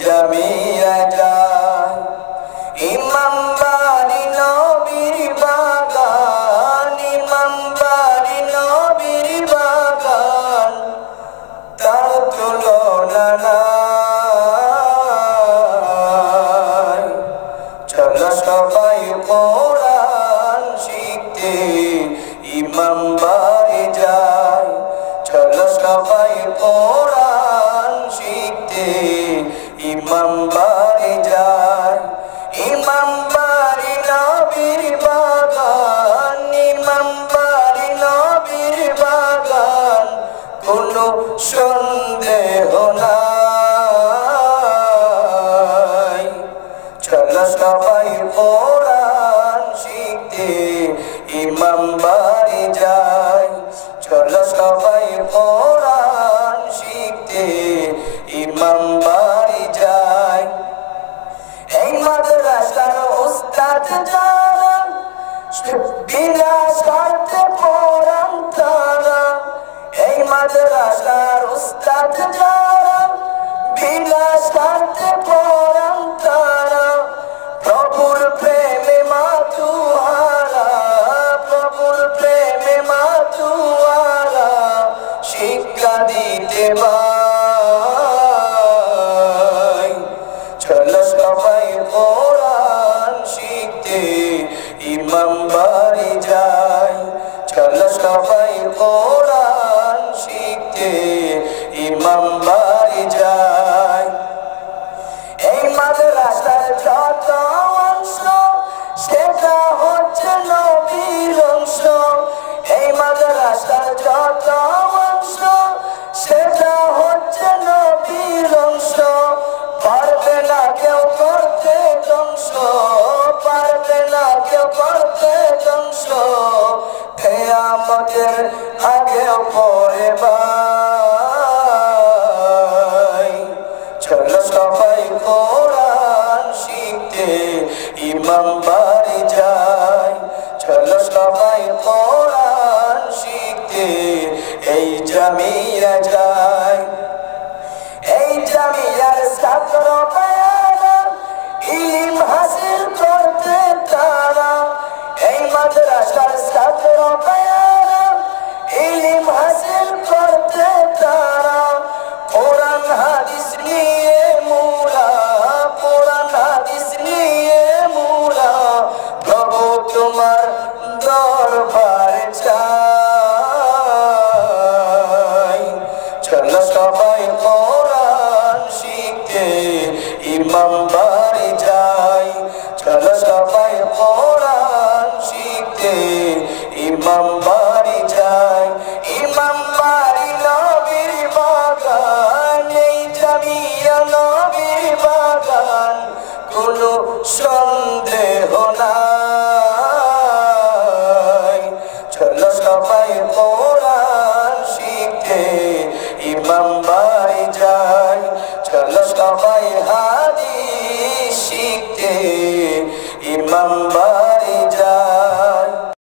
জামিয়া যায় ইমাম বাড়ি নবীর বাগান ইমাম বাড়ি নবীর বাগান তার তুলনা নাই চলো সবাই কোরআন শিখতে ইমাম বাড়ি যায় চলো সবাই কোরআন শিখতে ইমাম বাড়ি যায় ইমাম বাড়ি নবীর বাগান ইমাম বাড়ি নবীর বাগান কোনো সন্দেহ নাই চলো সবাই কোরআন শিখতে ইমাম বাড়ি যায় চলো সবাই কোরআন শিখতে ইমাম বাড়ি যায় এই মাদ্রাসার উস্তাদ যারা বিনা স্বার্থে পড়ান তারা এই মাদ্রাসার উস্তাদ যারা বিনা স্বার্থে পড়ান তারা প্রভুর প্রেমে মাতুয়ারা প্রভুর প্রেমে মাতুয়ারা শিক্ষা দিতে ভাই চলো সবাই কোরআন শিখতে ইমাম বাড়ি যায় চলো সবাই কোরআন শিখতে ইমাম বাড়ি যায় এই মাদ্রাসার যত অংশ সেটা হচ্ছে নবীর অংশ এই মাদ্রাসার যত অংশ সেটা হচ্ছে নবীর অংশ পারবে না কেউ করতে ধ্বংস পারবে না কেউ করতে ধ্বংস কিয়ামতের আগেও পরে ভাই চলো সবাই কোরআন শিখতে ইমাম বাড়ি যায় চলো সবাই কোরআন শিখতে এই জামিয়া যায় এই জামিয়ার ছাত্র ভাইয়েরা ইলম হাসিল করতে তারা এই মাদ্রাসার ছাত্র ভাইয়েরা ইলম হাসিল করতে তারা কোরআন হাদিস নিয়ে মুরা কোরআন হাদিস নিয়ে মুরা প্রভু তোমার দরবারে চাই চলো সবাই কোরআন শিখতে ইমাম বাড়ি যায় চলো সবাই কোরআন শিখতে ইমাম বাড়ি যায় ইমাম বাড়ি নবীর বাগান এই জামিয়া নবীর বাগান কোনো সন্দেহ নাই চলো সবাই কোরআন শিখতে ইমাম